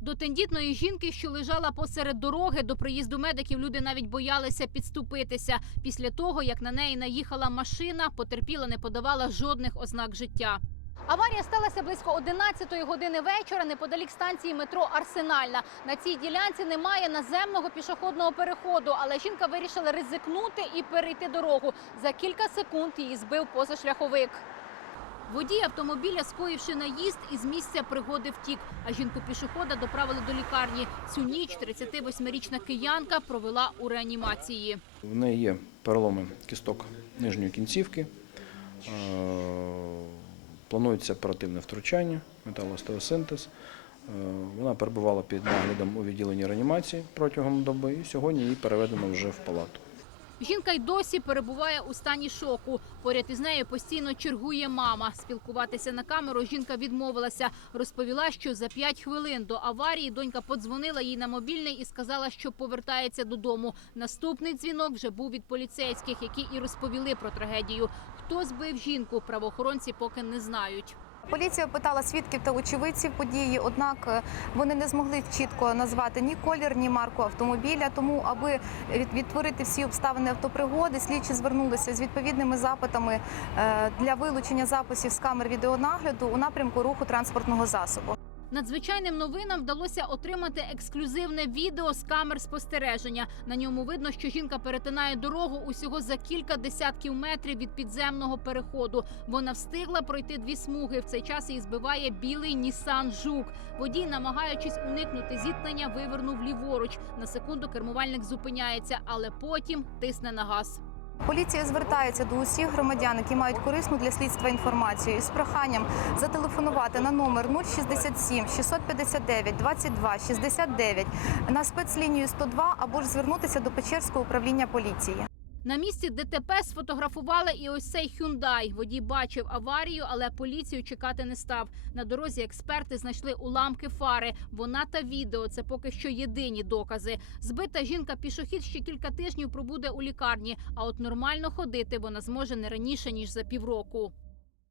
До тендітної жінки, що лежала посеред дороги, до приїзду медиків люди навіть боялися підступитися. Після того, як на неї наїхала машина, потерпіла не подавала жодних ознак життя. Аварія сталася близько 11 години вечора неподалік станції метро Арсенальна. На цій ділянці немає наземного пішохідного переходу, але жінка вирішила ризикнути і перейти дорогу. За кілька секунд її збив позашляховик. Водій автомобіля, скоївши наїзд, із місця пригоди втік, а жінку пішохода доправили до лікарні. Цю ніч 38-річна киянка провела у реанімації. В неї є переломи кісток нижньої кінцівки. Е, Планується оперативне втручання, металоостеосинтез. Е, Вона перебувала під наглядом у відділенні реанімації протягом доби і сьогодні її переведено вже в палату. Жінка й досі перебуває у стані шоку. Поряд із нею постійно чергує мама. Спілкуватися на камеру жінка відмовилася. Розповіла, що за п'ять хвилин до аварії донька подзвонила їй на мобільний і сказала, що повертається додому. Наступний дзвінок вже був від поліцейських, які і розповіли про трагедію. Хто збив жінку, правоохоронці поки не знають. Поліція питала свідків та очевидців події, однак е, вони не змогли чітко назвати ні колір, ні марку автомобіля. Тому, аби від- відтворити всі обставини автопригоди, слідчі звернулися з відповідними запитами е, для вилучення записів з камер відеонагляду у напрямку руху транспортного засобу. Надзвичайним новинам вдалося отримати ексклюзивне відео з камер спостереження. На ньому видно, що жінка перетинає дорогу усього за кілька десятків метрів від підземного переходу. Вона встигла пройти дві смуги. В цей час її збиває білий Нісан Жук. Водій, намагаючись уникнути зіткнення, вивернув ліворуч. На секунду кермувальник зупиняється, але потім тисне на газ. Поліція звертається до усіх громадян, які мають корисну для слідства інформацію, з проханням зателефонувати на номер 067 659 22 69 на спецлінію 102 або ж звернутися до Печерського управління поліції. На місці ДТП сфотографували і ось цей Hyundai. Водій бачив аварію, але поліцію чекати не став. На дорозі експерти знайшли уламки фари. Вона та відео це поки що єдині докази. Збита жінка пішохід ще кілька тижнів пробуде у лікарні. А от нормально ходити вона зможе не раніше ніж за півроку.